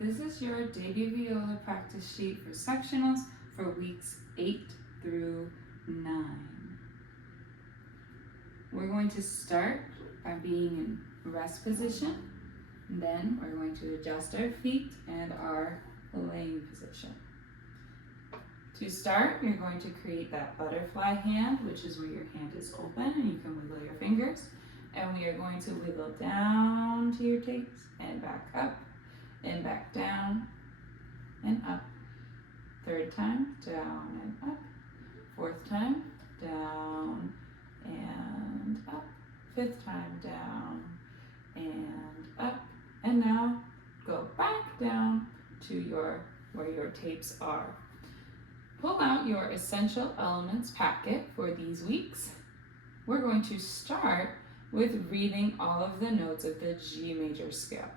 This is your debut viola practice sheet for sectionals for weeks 8 through 9. We're going to start by being in rest position. Then we're going to adjust our feet and our laying position. To start, you're going to create that butterfly hand, which is where your hand is open and you can wiggle your fingers. And we are going to wiggle down to your tapes and back up and back down and up. Third time, down and up. Fourth time, down and up. Fifth time, down and up. And now go back down to where your tapes are. Pull out your essential elements packet for these weeks. We're going to start with reading all of the notes of the G major scale.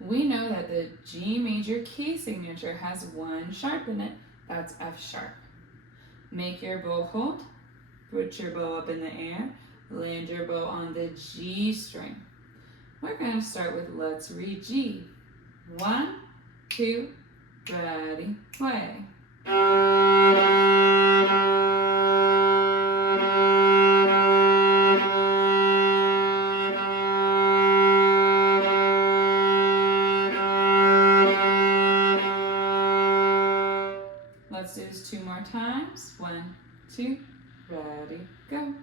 We know that the G major key signature has one sharp in it, that's F sharp. Make your bow hold, put your bow up in the air, land your bow on the G string. We're going to start with let's read G. 1, 2, ready, play. Let's do this 2 more times. 1, 2, ready, go.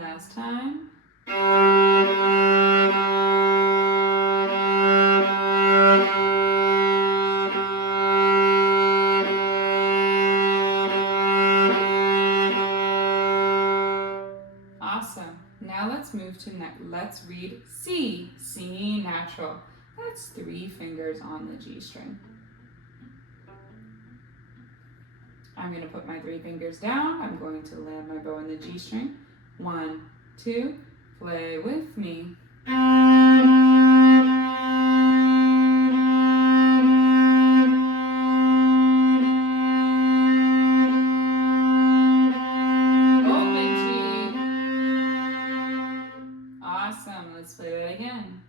Last time. Awesome. Now let's move to let's read C. C natural. That's 3 fingers on the G string. I'm going to put my 3 fingers down. I'm going to land my bow on the G string. 1, 2, play with me. Awesome, let's play that again.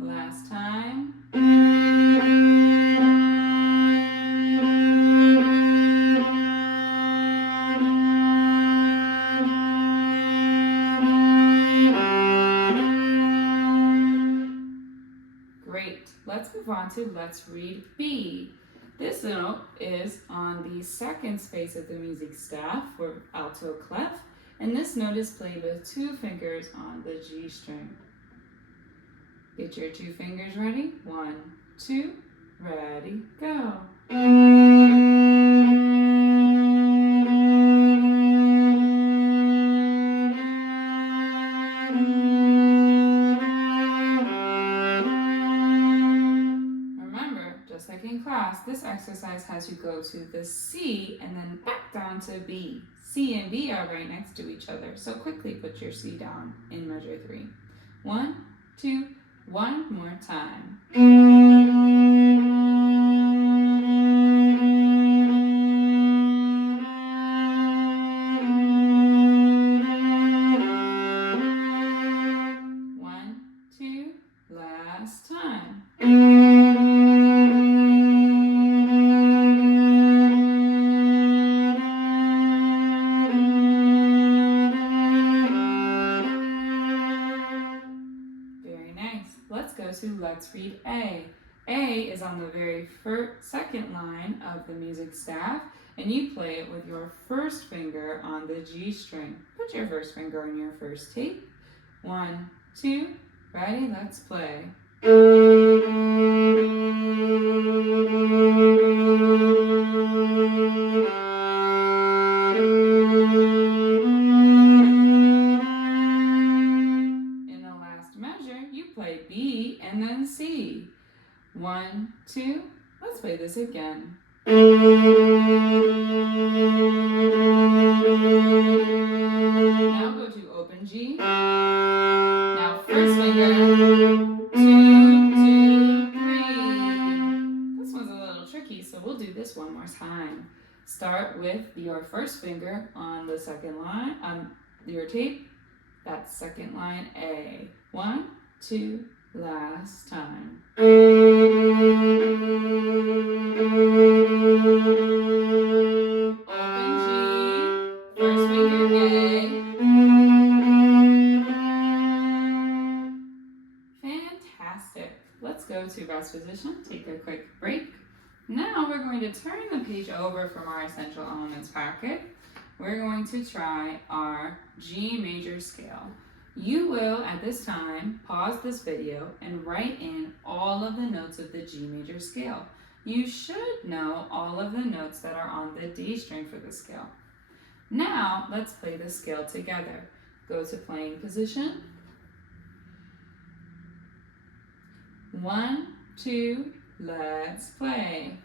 Last time. Great. Let's move on to let's read B. This note is on the second space of the music staff for alto clef, and this note is played with 2 fingers on the G string. Get your 2 fingers ready. 1, 2, ready, go. Just like in class, this exercise has you go to the C and then back down to B. C and B are right next to each other, so quickly put your C down in measure 3. 1, 2, 1 more time. One, 2, last time. Let's go to let's read A. A is on the very second line of the music staff, and you play it with your first finger on the G string. Put your first finger on your first tape. 1, 2, ready, let's play. Play B and then C. 1, 2, let's play this again. Now go to open G. Now first finger, 2, 2, 3. This one's a little tricky, so we'll do this one more time. Start with your first finger on the second line, your tape. That's second line A. 1, 2, last time. Open G, first finger A. Fantastic. Let's go to rest position, take a quick break. Now we're going to turn the page over from our essential elements packet. We're going to try our G major scale. You will, at this time, pause this video and write in all of the notes of the G major scale. You should know all of the notes that are on the D string for the scale. Now, let's play the scale together. Go to playing position. 1, 2, let's play.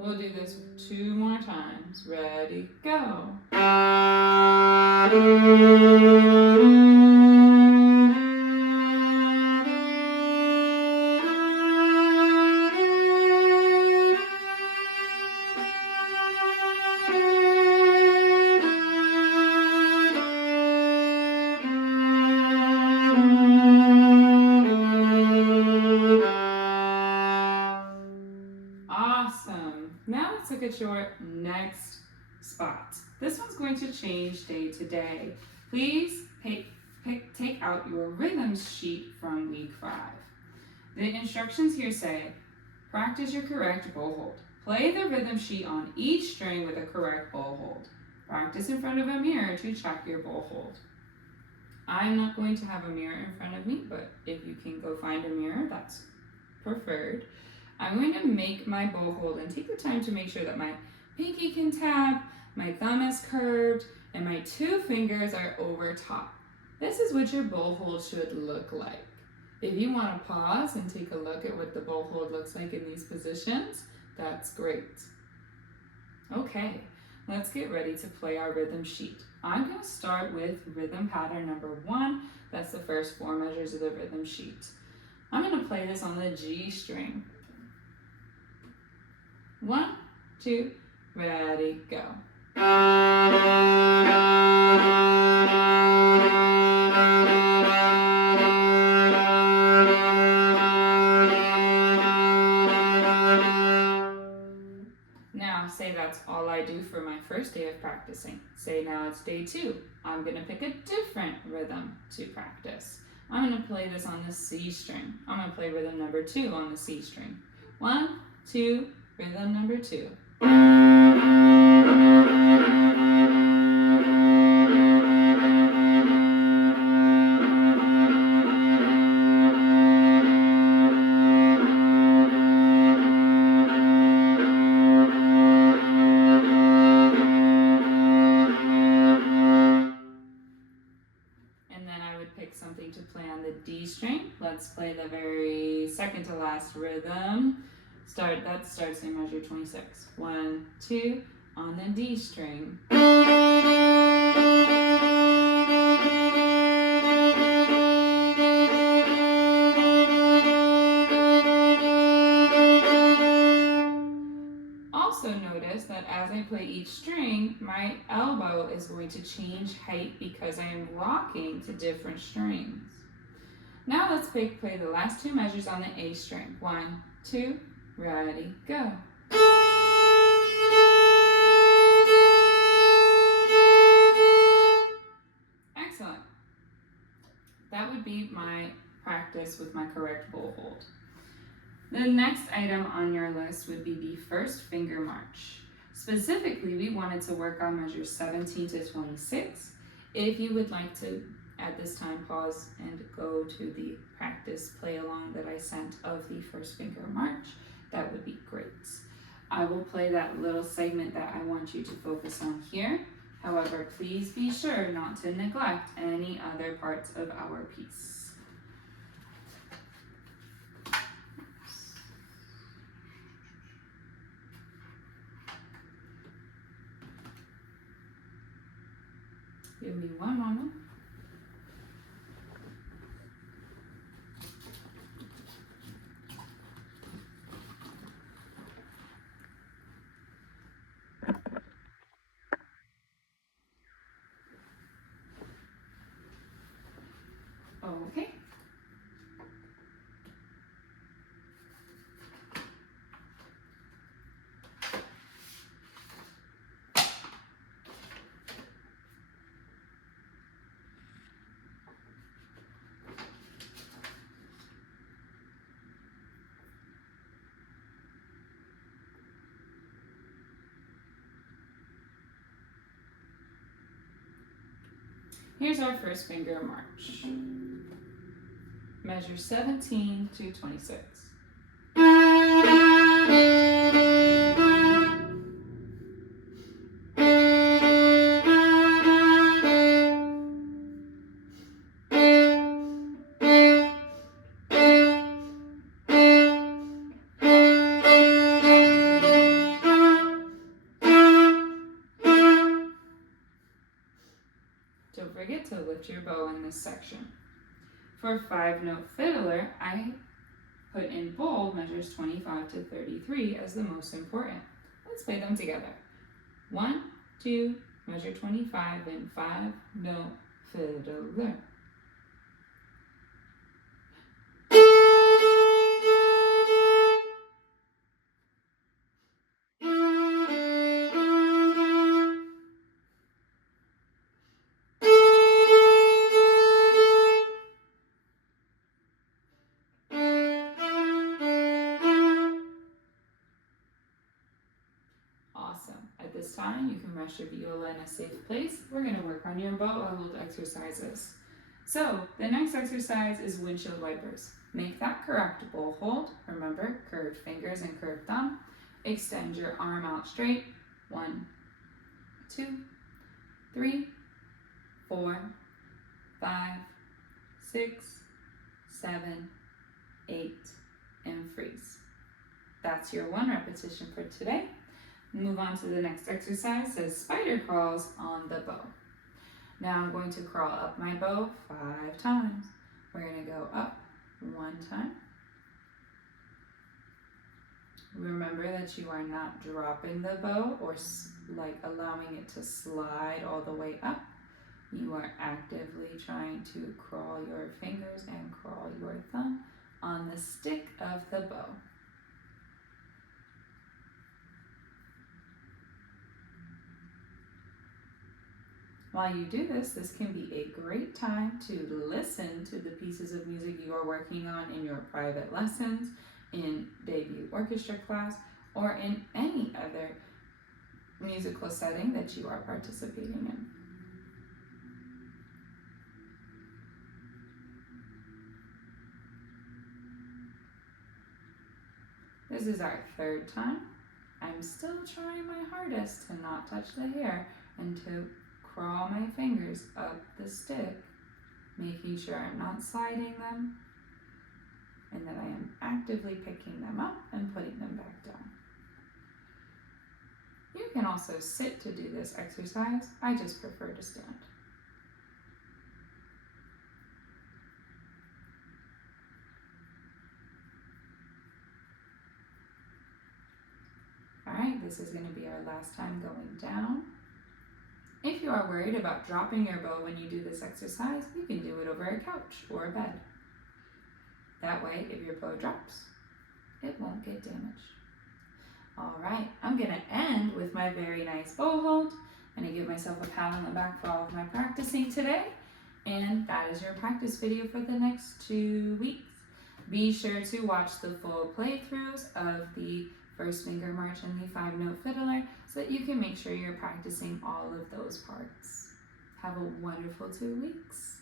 We'll do this 2 more times. Ready, go. Awesome. Now let's look at your next spot. This one's going to change day to day. Please take out your rhythm sheet from week 5. The instructions here say, practice your correct bow hold. Play the rhythm sheet on each string with a correct bow hold. Practice in front of a mirror to check your bow hold. I'm not going to have a mirror in front of me, but if you can go find a mirror, that's preferred. I'm going to make my bow hold and take the time to make sure that my pinky can tap, my thumb is curved, and my 2 fingers are over top. This is what your bow hold should look like. If you want to pause and take a look at what the bow hold looks like in these positions, that's great. Okay, let's get ready to play our rhythm sheet. I'm going to start with rhythm pattern number 1. That's the first 4 measures of the rhythm sheet. I'm going to play this on the G string. 1, 2, ready, go. Now say that's all I do for my first day of practicing. Say now it's day 2. I'm going to pick a different rhythm to practice. I'm going to play this on the C string. I'm going to play rhythm number 2 on the C string. 1, 2, rhythm number 2. And then I would pick something to play on the D string. Let's play the very second to last rhythm. That starts in measure 26. 1, 2, on the D string. Also notice that as I play each string, my elbow is going to change height because I am rocking to different strings. Now let's play the last 2 measures on the A string. 1, 2, ready, go. Excellent. That would be my practice with my correct bow hold. The next item on your list would be the first finger march. Specifically, we wanted to work on measures 17 to 26 If you would like to, at this time, pause and go to the practice play along that I sent of the first finger march, that would be great. I will play that little segment that I want you to focus on here. However, please be sure not to neglect any other parts of our piece. Give me one moment. Okay. Here's our first finger march. Measure 17 to 26. Don't forget to lift your bow in this section. For 5-note fiddler, I put in bold measures 25 to 33 as the most important. Let's play them together. 1, 2, measure 25 in 5-note fiddler. Awesome. At this time, you can rest your viola in a safe place. We're going to work on your bow hold exercises. So, the next exercise is windshield wipers. Make that correct bow hold. Remember, curved fingers and curved thumb. Extend your arm out straight. 1, 2, 3, 4, 5, 6, 7, 8, and freeze. That's your 1 repetition for today. Move on to the next exercise. It says spider crawls on the bow. Now I'm going to crawl up my bow 5 times. We're going to go up 1 time. Remember that you are not dropping the bow or like allowing it to slide all the way up. You are actively trying to crawl your fingers and crawl your thumb on the stick of the bow. While you do this can be a great time to listen to the pieces of music you are working on in your private lessons, in debut orchestra class, or in any other musical setting that you are participating in. This is our 3rd time. I'm still trying my hardest to not touch the hair and to crawl my fingers up the stick, making sure I'm not sliding them and that I am actively picking them up and putting them back down. You can also sit to do this exercise. I just prefer to stand. All right, this is going to be our last time going down. If you are worried about dropping your bow when you do this exercise, you can do it over a couch or a bed. That way, if your bow drops, it won't get damaged. All right, I'm going to end with my very nice bow hold. I'm going to give myself a pat on the back for all of my practicing today. And that is your practice video for the next 2 weeks. Be sure to watch the full playthroughs of the first finger march and the 5-note fiddler so that you can make sure you're practicing all of those parts. Have a wonderful 2 weeks.